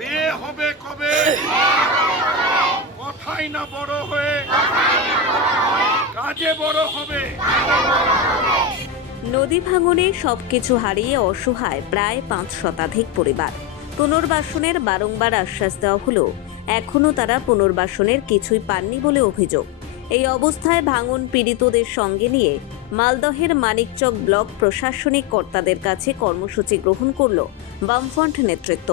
বিয়ে হবে কবে? কথাই না বড় হয়ে কাজে বড় হবে। নদী ভাঙনে সবকিছু হারিয়ে অসহায় প্রায় পাঁচ শতাধিক পরিবার। পুনর্বাসনের বারংবার আশ্বাস দেওয়া হলেও এখনও তারা পুনর্বাসনের কিছুই পাননি বলে অভিযোগ। এই অবস্থায় ভাঙন পীড়িতদের সঙ্গে নিয়ে মালদহের মানিকচক ব্লক প্রশাসনিক কর্তাদের কাছে কর্মসূচি গ্রহণ করল বামফ্রন্ট নেতৃত্ব।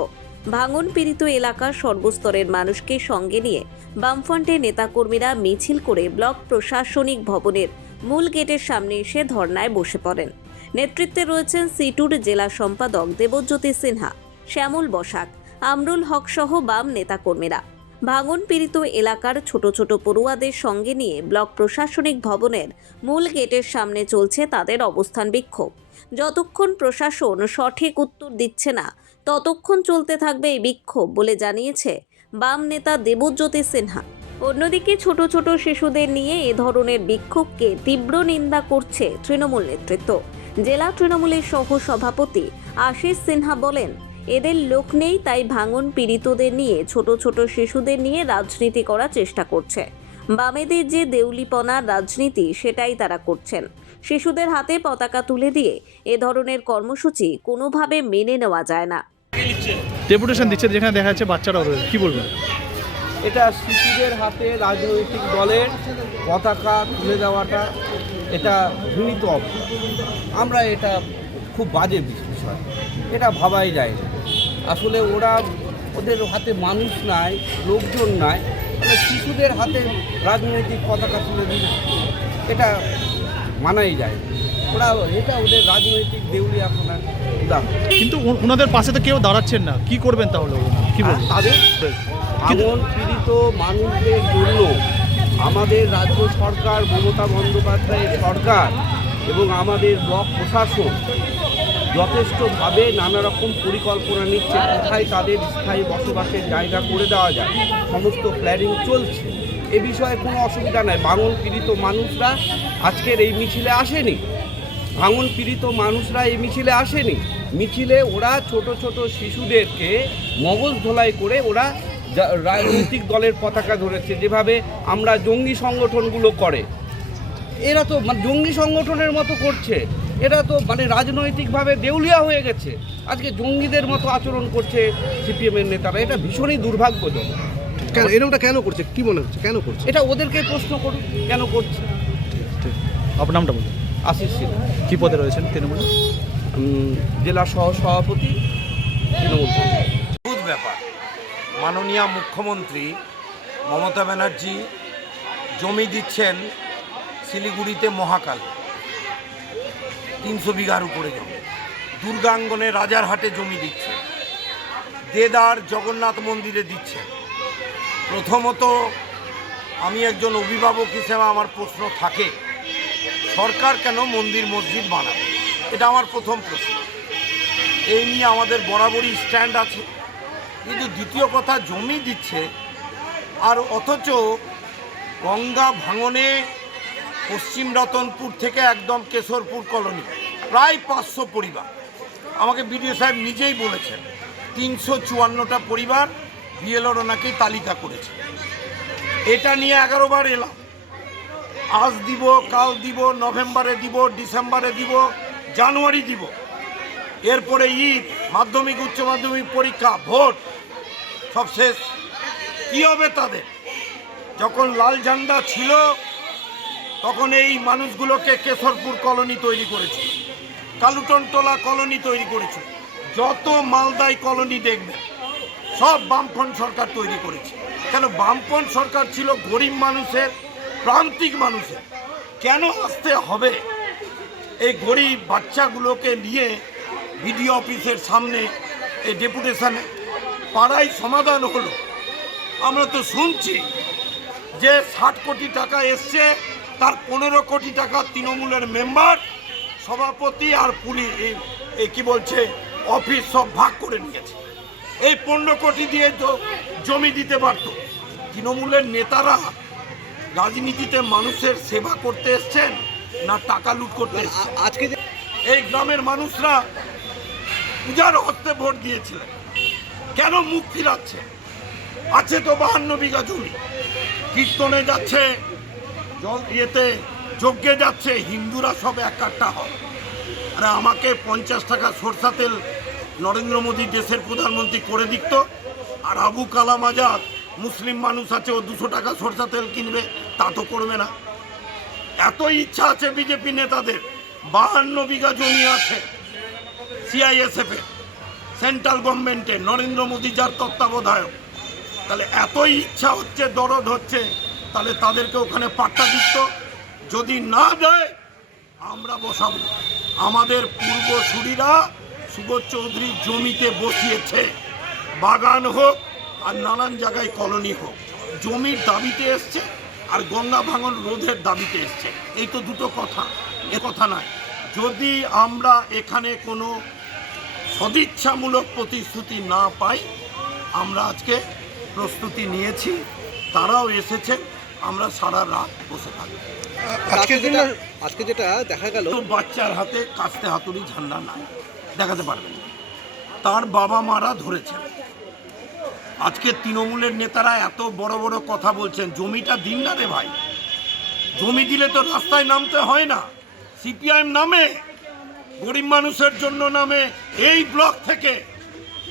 ভাঙন পীড়িত এলাকার সর্বস্তরের মানুষকে সঙ্গে নিয়ে বামফ্রন্টের নেতাকর্মীরা মিছিল করে ব্লক প্রশাসনিক ভবনের মূল গেটের সামনে এসে ধর্নায় বসে পড়েন। নেতৃত্বে রয়েছেন সিটুর জেলা সম্পাদক দেবজ্যোতি সিনহা, শ্যামল বসাক, আমরুল হক সহ বাম নেতাকর্মীরা। ভাঙন পীড়িত এলাকার ছোট ছোট পড়ুয়াদের সঙ্গে নিয়ে ব্লক প্রশাসনিক ভবনের মূল গেটের সামনে চলছে তাদের অবস্থান বিক্ষোভ। যতক্ষণ প্রশাসন সঠিক উত্তর দিচ্ছে না, ততক্ষণ চলতে থাকবে এই বিক্ষোভ বলে জানিয়েছে বাম নেতা দেবজ্যোতি সিনহা। অন্যদিকে ছোট ছোট শিশুদের নিয়ে এ ধরনের বিক্ষোভকে তীব্র নিন্দা করছে তৃণমূল নেতৃত্ব। জেলা তৃণমূলের সহ সভাপতি আশিস সিনহা বলেন এদের লোক নেই তাই ভাঙন পীড়িতদের নিয়ে ছোট ছোট শিশুদের নিয়ে রাজনীতি করার চেষ্টা করছে। বামেদের যে দেউলিপনার রাজনীতি সেটাই তারা করছেন। শিশুদের হাতে পতাকা তুলে দিয়ে এ ধরনের কর্মসূচি কোনোভাবে মেনে নেওয়া যায় না। ডেপুটেশন দিচ্ছে যেখানে দেখা যাচ্ছে বাচ্চারাও রয়েছে। কি বলবেন? এটা শিশুদের হাতে রাজনৈতিক দলের পতাকা তুলে দেওয়াটা এটা ঘৃণিত অপরাধ। আমরা এটা খুব বাজে বিষয়। এটা ভাবাই যায় না। আসলে ওরা ওদের হাতে মানুষ নাই লোকজন নাই মানে শিশুদের হাতে রাজনৈতিক পতাকা তুলে দিলে এটা মানাই যায়। ওরা এটা ওদের রাজনৈতিক দেউলিয়াপনার উদাহরণ। কিন্তু ওনাদের পাশে তো কেউ দাঁড়াচ্ছেন না। কি করবেন তাহলে কি তাদের ভাঙন পীড়িত মানুষদের জন্য আমাদের রাজ্য সরকার মমতা বন্দ্যোপাধ্যায়ের সরকার এবং আমাদের ব্লক প্রশাসন যথেষ্টভাবে নানা রকম পরিকল্পনা নিচ্ছে, কোথায় তাদের স্থায়ী বসবাসের জায়গা করে দেওয়া যায়, সমস্ত প্ল্যানিং চলছে। এ বিষয়ে কোনো অসুবিধা নাই। ভাঙন পীড়িত মানুষরা আজকের এই মিছিলে আসেনি। ভাঙন পীড়িত মানুষরা এই মিছিলে আসেনি। মিছিলে ওরা ছোট ছোট শিশুদেরকে মগজ ধোলাই করে ওরা রাজনৈতিক দলের পতাকা ধরেছে, যেভাবে আমরা জঙ্গি সংগঠনগুলো করে। এরা তো মানে জঙ্গি সংগঠনের মতো করছে। এরা তো মানে রাজনৈতিকভাবে দেউলিয়া হয়ে গেছে। আজকে জঙ্গিদের মতো আচরণ করছে সিপিএমের নেতারা। এটা ভীষণই দুর্ভাগ্যজনক। কেন এরকমটা কেন করছে? কি মনে হচ্ছে? কেন করছে? এটা ওদেরকে প্রশ্ন করুন কেন করছে? ঠিক আপনার নামটা বলুন। আশিস সিং কি পদে রয়েছেন তৃণমূল? জেলা সহ সভাপতি তৃণমূল অদ্ভুত ব্যাপার। মাননীয় মুখ্যমন্ত্রী মমতা ব্যানার্জি জমি দিচ্ছেন শিলিগুড়িতে মহাকাল। তিনশো বিঘার উপরে জমি। দুর্গাঙ্গনে রাজারহাটে জমি দিচ্ছে। দেদার জগন্নাথ মন্দিরে দিচ্ছে। প্রথমত আমি একজন অভিভাবক হিসেবে আমার প্রশ্ন থাকে, সরকার কেন মন্দির মসজিদ বানাবে? এটা আমার প্রথম প্রশ্ন। এই নিয়ে আমাদের বরাবরই স্ট্যান্ড আছে। কিন্তু দ্বিতীয় কথা, জমি দিচ্ছে, আর অথচ গঙ্গা ভাঙনে পশ্চিম রতনপুর থেকে একদম কেশরপুর কলোনি, প্রায় পাঁচশো পরিবার। আমাকে বিডিও সাহেব নিজেই বলেছেন, তিনশো চুয়ান্নটা পরিবার বিএলওর নাকি তালিকা করেছে। এটা নিয়ে এগারো বার এলাম। আজ দিব, কাল দিব, নভেম্বরে দিব, ডিসেম্বরে দিব, জানুয়ারি দিব। এরপরে ঈদ, মাধ্যমিক, উচ্চ মাধ্যমিক পরীক্ষা, ভোট, সব শেষ। কী হবে তাদের? যখন লাল ঝান্ডা ছিল তখন এই মানুষগুলোকে কেশরপুর কলোনি তৈরি করেছিল কালুটনটোলা কলোনি তৈরি করেছে, যত মালদাই কলোনি দেখবেন সব বামফ্রন্ট সরকার তৈরি করেছে। কেন বামফ্রন্ট সরকার ছিল গরিব মানুষের, প্রান্তিক মানুষের। কেন আসতে হবে? এই গরিব বাচ্চাগুলোকে নিয়ে বিডিও অফিসের সামনে এই ডেপুটেশনে পাড়ায় সমাধান হলো। আমরা তো শুনছি যে ষাট কোটি টাকা এসছে তার পনেরো কোটি টাকা তৃণমূলের মেম্বার সভাপতি আর পুলিশ এই কি বলছে অফিস সব ভাগ করে নিয়েছে। এই পনেরো কোটি দিয়ে তো জমি দিতে পারত। তৃণমূলের নেতারা রাজনীতিতে মানুষের সেবা করতে এসছেন না টাকা লুট করতে আজকে এই গ্রামের মানুষরা পূজার হস্তে ভোট দিয়েছিলেন। কেন মুখ ফিরাচ্ছে? আছে তো বাহান্ন বিঘা জমি। কীর্তনে যাচ্ছে জল ইয়েতে যজ্ঞে যাচ্ছে, হিন্দুরা সব একাট্টা হয়। আর আমাকে পঞ্চাশ টাকা সরষা তেল নরেন্দ্র মোদী দেশের প্রধানমন্ত্রী করে দিত। আর আবু কালাম আজাদ, মুসলিম মানুষ আছে, ও দুশো টাকা সরষা তেল কিনবে, তা তো করবে না। এত ইচ্ছা আছে বিজেপি নেতাদের। বাহান্ন বিঘা জমি আছে সিআইএসএফ সেন্ট্রাল গভর্নমেন্টে, নরেন্দ্র মোদী যার তত্ত্বাবধায়ক। তাহলে এতই ইচ্ছা হচ্ছে, দরদ হচ্ছে তাহলে তাদেরকে ওখানে পাট্টা দিত। যদি না দেয়, আমরা বসাবো। আমাদের পূর্বসূরিরা সুবোধ চৌধুরীর জমিতে বসিয়েছে। বাগান হোক আর নানান জায়গায় কলোনি হোক। জমির দাবিতে এসছে আর গঙ্গা ভাঙন রোধের দাবিতে এসছে। এই তো দুটো কথা। এ কথা নয়। যদি আমরা এখানে কোনো সদিচ্ছামূলক প্রতিশ্রুতি না পাই, আমরা আজকে প্রস্তুতি নিয়েছি। তারাও এসেছে আমরা সারা রাত বসে থাকব আজকে যেটা আজকে যেটা দেখা গেল তো বাচ্চার হাতে কাস্তে হাতুড়ি ঝান্ডা নাই। দেখাতে পারবেন। না। তার বাবা মারা ধরেছেন। আজকে তৃণমূলের নেতারা এত বড় বড় কথা বলছেন জমিটা দিন না রে ভাই। জমি দিলে তো রাস্তায় নামতে হয় না। সিপিআইএম নামে গরিব মানুষের জন্য নামে এই ব্লক থেকে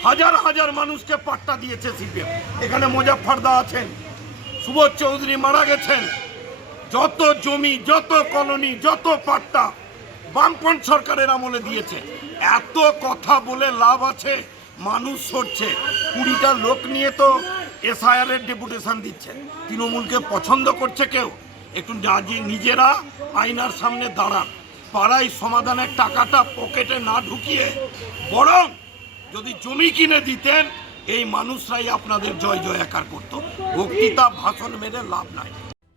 হাজার হাজার মানুষকে পাট্টা দিয়েছে সিপিএম। এখানে মোজাফফরদা আছেন। সুবোধ চৌধুরী মারা গেছেন। যত জমি, যত কলোনি, যত পাট্টা বামপন্থ সরকারের আমলে দিয়েছে। এত কথা বলে লাভ আছে, মানুষ সরছে। কুড়িটা লোক নিয়ে তো এসআইআর এর ডেপুটেশন দিচ্ছে। তৃণমূলকে পছন্দ করছে কেউ? একটু নাজি- নিজেরা আয়নার সামনে দাঁড়ান। পাড়ায় সমাধানের টাকাটা পকেটে না ঢুকিয়ে বরং যদি জমি কিনে দিতেন এই মানুষরাই আপনাদের জয় জয়াকার করত। বক্তৃতা, ভাষণ মেরে লাভ নাই।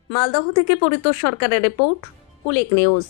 মালদহ থেকে পরিতোষ সরকারের রিপোর্ট, কুলিক নিউজ।